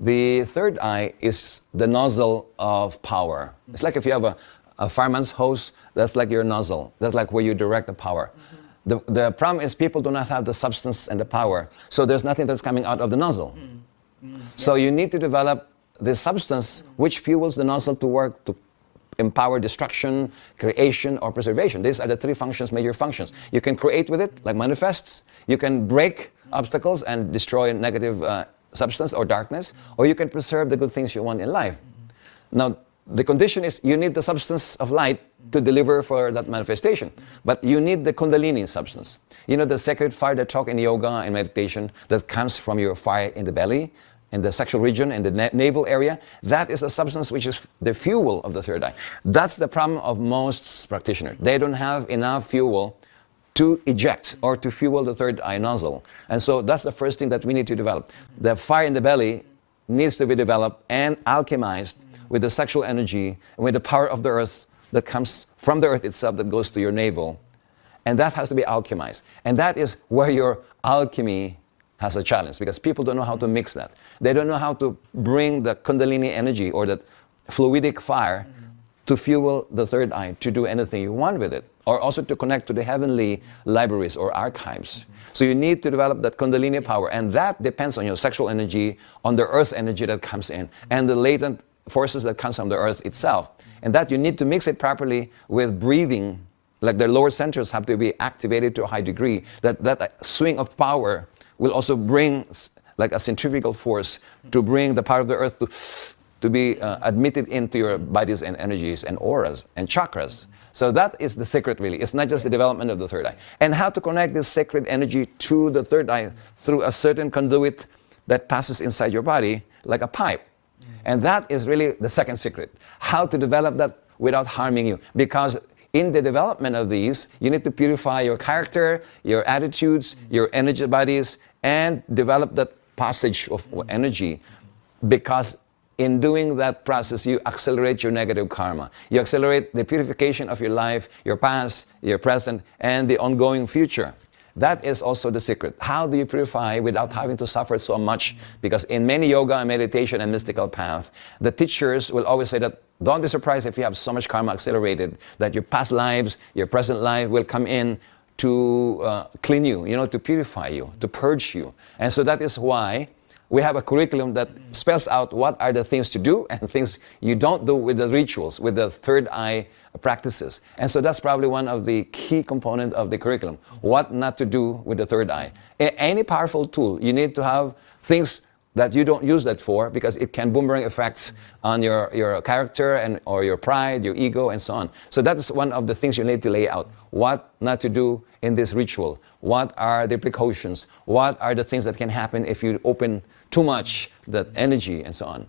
The third eye is the nozzle of power. It's like if you have a fireman's hose, that's like your nozzle. That's like where you direct the power. The problem is people do not have the substance and the power, so there's nothing that's coming out of the nozzle. So you need to develop the substance which fuels the nozzle to work to empower destruction, creation, or preservation. These are the three functions, major functions. You can create with it, like manifests. You can break obstacles and destroy negative substance or darkness, or you can preserve the good things you want in life. Now, the condition is you need the substance of light to deliver for that manifestation. But you need the Kundalini substance. You know the sacred fire that talk in yoga and meditation that comes from your fire in the belly, in the sexual region, in the navel area? That is the substance which is the fuel of the third eye. That's the problem of most practitioners. They don't have enough fuel to eject or to fuel the third eye nozzle. And so that's the first thing that we need to develop. The fire in the belly needs to be developed and alchemized with the sexual energy and with the power of the earth that comes from the earth itself that goes to your navel. And that has to be alchemized. And that is where your alchemy has a challenge, because people don't know how to mix that. They don't know how to bring the Kundalini energy or that fluidic fire to fuel the third eye, to do anything you want with it, or also to connect to the heavenly libraries or archives. So you need to develop that Kundalini power, and that depends on your sexual energy, on the earth energy that comes in, and the latent forces that comes from the earth itself. And that you need to mix it properly with breathing, like the lower centers have to be activated to a high degree. That swing of power will also bring like a centrifugal force to bring the power of the earth to be admitted into your bodies and energies and auras and chakras. So that is the secret, really. It's not just the development of the third eye. And how to connect this sacred energy to the third eye through a certain conduit that passes inside your body like a pipe. And that is really the second secret. How to develop that without harming you. Because in the development of these, you need to purify your character, your attitudes, your energy bodies, and develop that passage of energy. Because in doing that process, you accelerate your negative karma. You accelerate the purification of your life, your past, your present, and the ongoing future. That is also the secret. How do you purify without having to suffer so much? Because in many yoga and meditation and mystical path, the teachers will always say that don't be surprised if you have so much karma accelerated, that your past lives, your present life will come in to clean you, to purify you, to purge you. And so that is why we have a curriculum that spells out what are the things to do and things you don't do with the rituals, with the third eye practices. And so that's probably one of the key components of the curriculum, what not to do with the third eye. Any powerful tool, you need to have things that you don't use that for, because it can boomerang effects on your character or your pride, your ego, and so on. So that is one of the things you need to lay out. What not to do in this ritual? What are the precautions? What are the things that can happen if you open too much that energy, and so on?